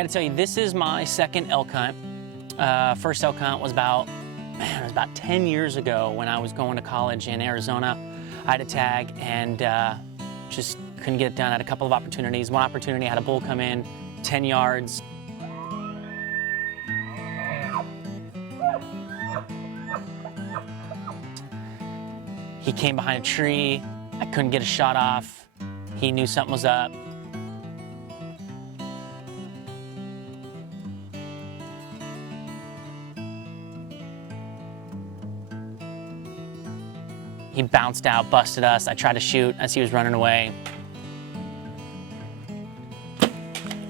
gotta tell you, this is my second elk hunt. First elk hunt was about 10 years ago when I was going to college in Arizona. I had a tag and just couldn't get it done. I had a couple of opportunities. One opportunity, I had a bull come in 10 yards. He came behind a tree. I couldn't get a shot off. He knew something was up. He bounced out, busted us. I tried to shoot as he was running away.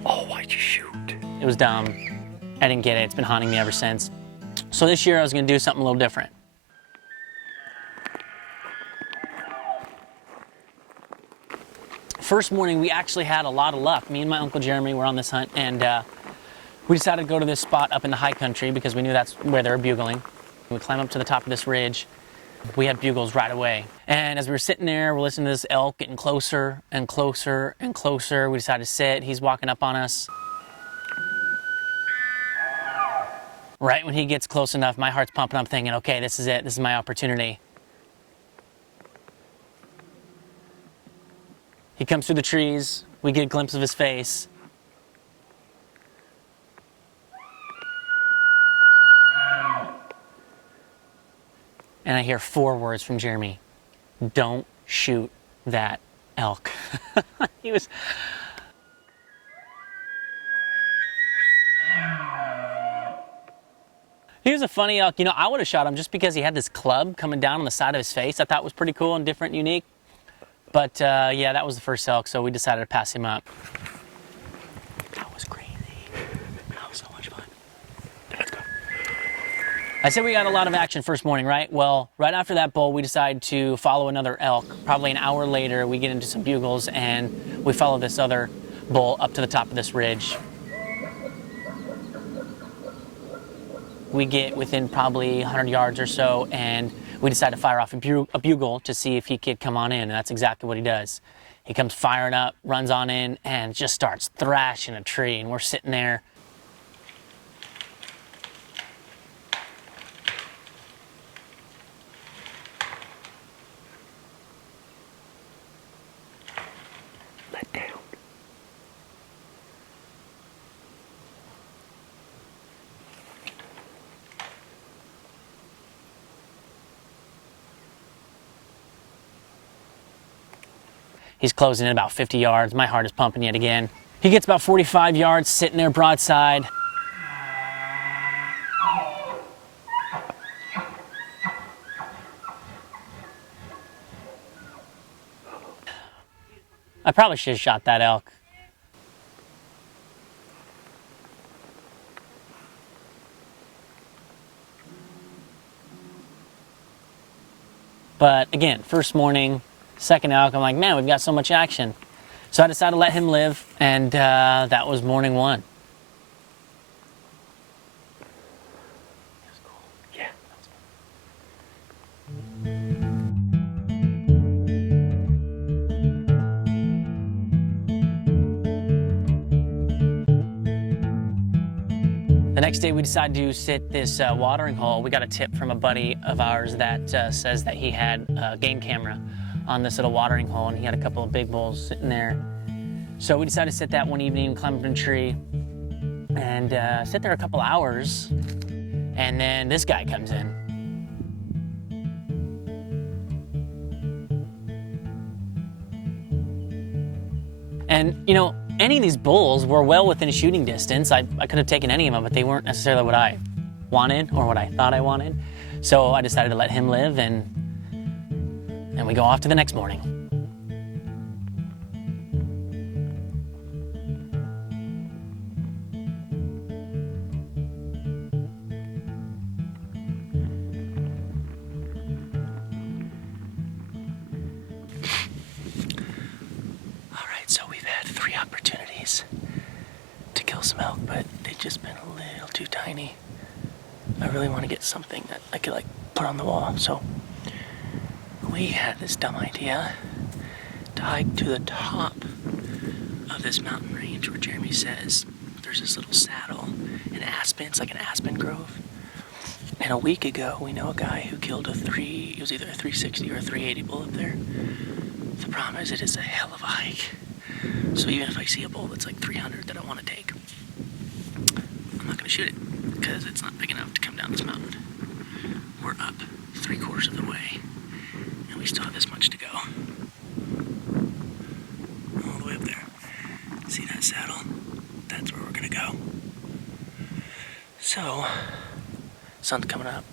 Oh, why'd you shoot? It was dumb. I didn't get it. It's been haunting me ever since. So this year I was gonna do something a little different. First morning, we actually had a lot of luck. Me and my Uncle Jeremy were on this hunt, and we decided to go to this spot up in the high country because we knew that's where they were bugling. We climbed up to the top of this ridge. We had bugles right away. And as we were sitting there, we're listening to this elk getting closer and closer and closer. We decided to sit. He's walking up on us. Right when he gets close enough, my heart's pumping. I'm thinking, okay, this is it. This is my opportunity. He comes through the trees. We get a glimpse of his face. And I hear 4 words from Jeremy. Don't shoot that elk. He was... He was a funny elk. You know, I would have shot him just because he had this club coming down on the side of his face. I thought was pretty cool and different and unique. But yeah, that was the first elk, so we decided to pass him up. That was crazy. That was so much fun. Let's go. I said we got a lot of action first morning, right? Well, right after that bull, we decided to follow another elk. Probably an hour later, we get into some bugles and we follow this other bull up to the top of this ridge. We get within probably 100 yards or so, and we decide to fire off a bugle to see if he could come on in, and that's exactly what he does. He comes firing up, runs on in, and just starts thrashing a tree, and we're sitting there. Let down. He's closing in about 50 yards. My heart is pumping yet again. He gets about 45 yards, sitting there broadside. I probably should have shot that elk. But again, first morning, second elk, I'm like, man, we've got so much action. So I decided to let him live, and that was morning 1. That was cool. Yeah, that was The next day we decided to sit this watering hole. We got a tip from a buddy of ours that says that he had a game camera on this little watering hole, and he had a couple of big bulls sitting there. So we decided to sit that one evening, climb up in a tree, and sit there a couple hours, and then this guy comes in. And, you know, any of these bulls were well within shooting distance. I could have taken any of them, but they weren't necessarily what I wanted or what I thought I wanted. So I decided to let him live, and we go off to the next morning. All right, so we've had 3 opportunities to kill some elk, but they've just been a little too tiny. I really want to get something that I could, like, put on the wall, so we had this dumb idea to hike to the top of this mountain range where Jeremy says there's this little saddle in aspen. It's like an aspen grove. And a week ago, we know a guy who killed it was either a 360 or a 380 bull up there. The problem is it is a hell of a hike. So even if I see a bull that's like 300 that I want to take, I'm not going to shoot it because it's not big enough to come down this mountain. We're up 3/4 of the way, and we still have this much to go. All the way up there. See that saddle? That's where we're going to go. So, sun's coming up.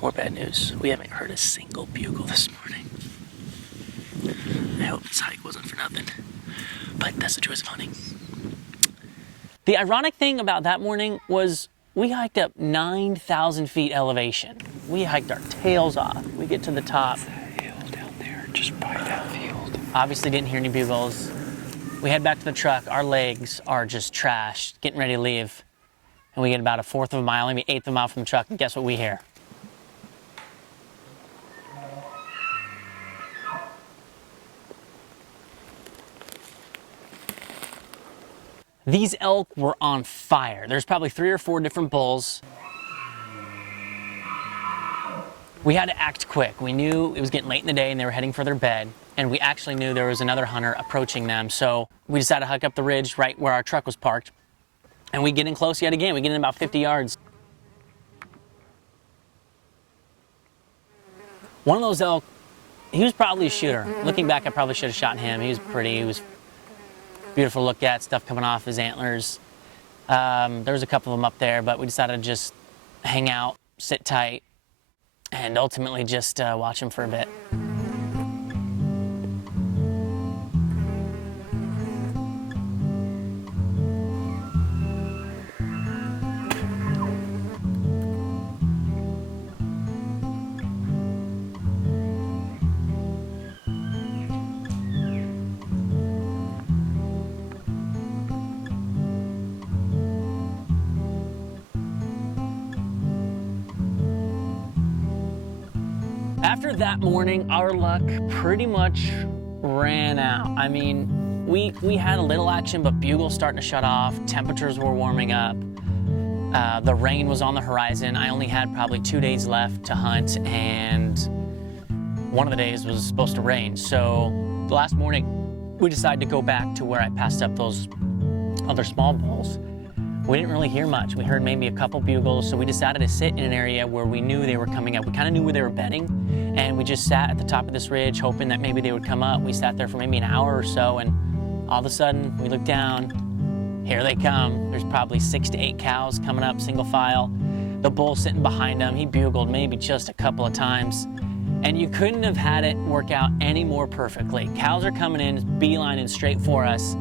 More bad news. We haven't heard a single bugle this morning. I hope this hike wasn't for nothing. But that's the joys of hunting. The ironic thing about that morning was we hiked up 9,000 feet elevation. We hiked our tails off. We get to the top. It's that hill down there, just by that field. Obviously didn't hear any bugles. We head back to the truck. Our legs are just trashed, getting ready to leave. And we get about 1/4 of a mile, maybe 1/8 of a mile from the truck, and guess what we hear? These elk were on fire. There's probably 3 or 4 different bulls. We had to act quick. We knew it was getting late in the day and they were heading for their bed. And we actually knew there was another hunter approaching them. So we decided to hike up the ridge right where our truck was parked. And we get in close yet again. We get in about 50 yards. One of those elk, he was probably a shooter. Looking back, I probably should have shot him. He was pretty, he was beautiful to look at, stuff coming off his antlers. There was a couple of them up there, but we decided to just hang out, sit tight, and ultimately just watch him for a bit. After that morning, our luck pretty much ran out. I mean, we had a little action, but bugles starting to shut off, temperatures were warming up, the rain was on the horizon. I only had probably 2 days left to hunt, and one of the days was supposed to rain. So the last morning, we decided to go back to where I passed up those other small bulls. We didn't really hear much. We heard maybe a couple bugles, so we decided to sit in an area where we knew they were coming up. We kind of knew where they were bedding, and we just sat at the top of this ridge hoping that maybe they would come up. We sat there for maybe an hour or so, and all of a sudden, we look down, here they come. There's probably 6 to 8 cows coming up, single file. The bull sitting behind them, he bugled maybe just a couple of times, and you couldn't have had it work out any more perfectly. Cows are coming in, beelining straight for us.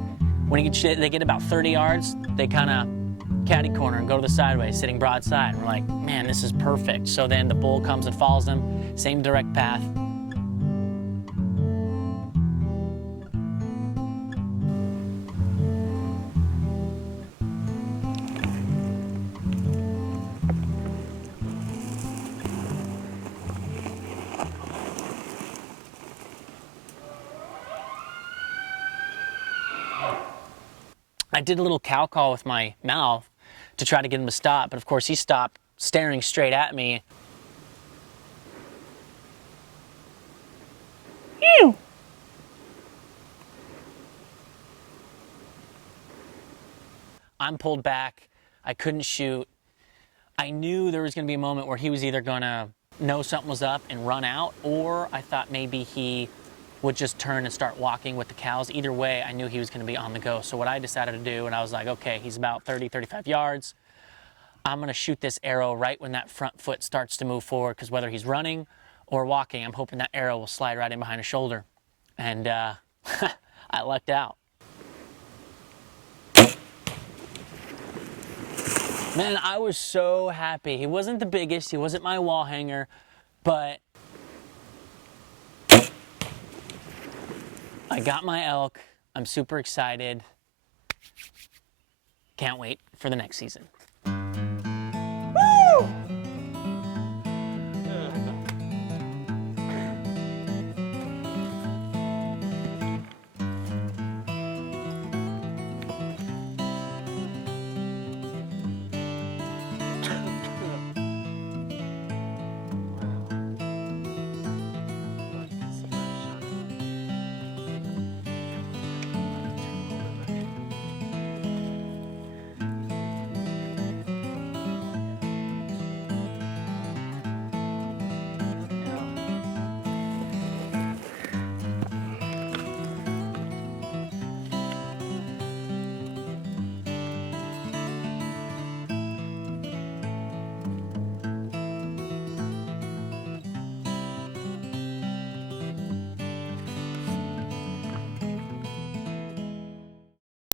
When they get about 30 yards, they kind of catty corner and go to the sideways, sitting broadside. And we're like, man, this is perfect. So then the bull comes and follows them, same direct path. I did a little cow call with my mouth to try to get him to stop, but of course he stopped staring straight at me. Ew. I'm pulled back. I couldn't shoot. I knew there was going to be a moment where he was either going to know something was up and run out, or I thought maybe he would just turn and start walking with the cows. Either way, I knew he was going to be on the go. So what I decided to do, and I was like, okay, he's about 30, 35 yards. I'm going to shoot this arrow right when that front foot starts to move forward, because whether he's running or walking, I'm hoping that arrow will slide right in behind his shoulder. And I lucked out. Man, I was so happy. He wasn't the biggest, he wasn't my wall hanger, but I got my elk. I'm super excited. Can't wait for the next season.